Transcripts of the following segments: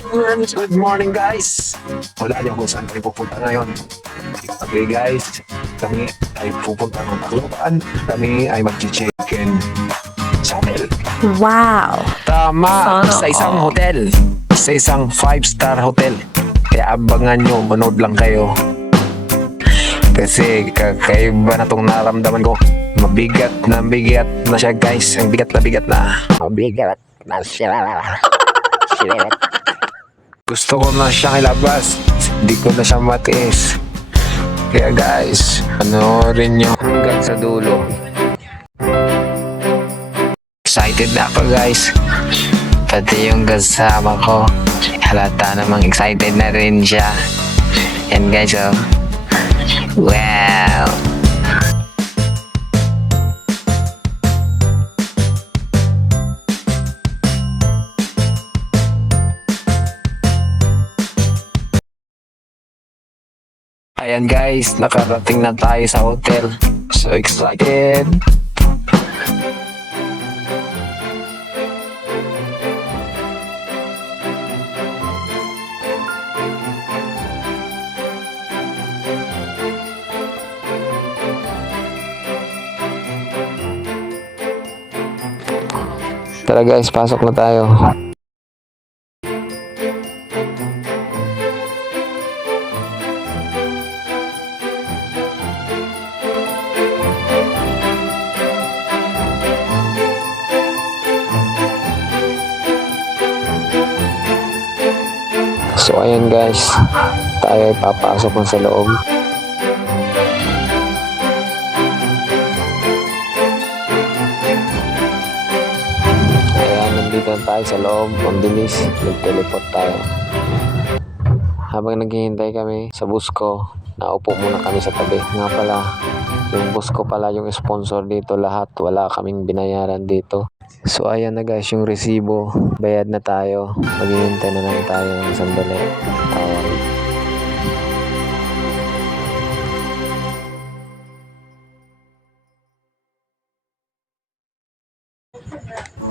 Good morning guys! Wala niyo kung saan kami pupunta ngayon. Okay guys, kami ay pupunta ng Tacloban. Kami ay mag-check-in sa hotel. Wow! Tama, Sana sa isang all. hotel. Sa isang 5-star hotel. Kaya abangan nyo, manood lang kayo. Kasi kakaiba na itong naramdaman ko. Mabigat na siya guys. Ang bigat na. Mabigat na siya. Gusto ko na siyang ilabas. Hindi ko na siya matiis. Kaya guys, panoorin nyo hanggang sa dulo. Excited na ako guys. Pati yung kasama ko. Halata namang excited na rin siya. Yan guys oh. Wow! Ayan guys, nakarating na tayo sa hotel. So excited! Tara guys, pasok na tayo. So ayan guys, tayo ay papasok na sa loob. Ayan, nandito na tayo sa loob. Ang bilis, nag-teleport tayo. Habang naghihintay kami sa bus ko, naupo muna kami sa tabi. Nga pala, yung bus ko pala yung sponsor dito lahat. Wala kaming binayaran dito. So ayan na guys yung resibo. Bayad na tayo. Maghihintay na lang tayo ng sandali.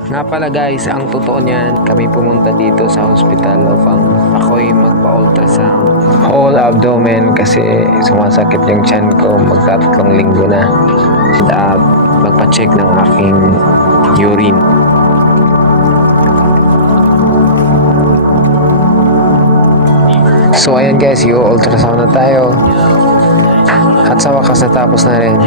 Nga pala guys, ang totoo niyan, kami pumunta dito sa Hospital of ako'y magpa-ultrasound. Whole abdomen kasi sumasakit yung tiyan ko, magtatatlong linggo na. At magpa-check ng aking urine. So ayan guys, i-ultrasound na tayo. At sa wakas natapos na rin.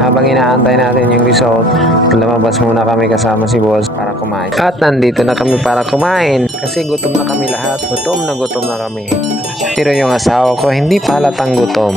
Habang inaantay natin yung result, lumabas muna kami kasama si boss para kumain. At nandito na kami para kumain kasi gutom na kami lahat. Gutom na kami. Pero yung asawa ko hindi pa halatang gutom.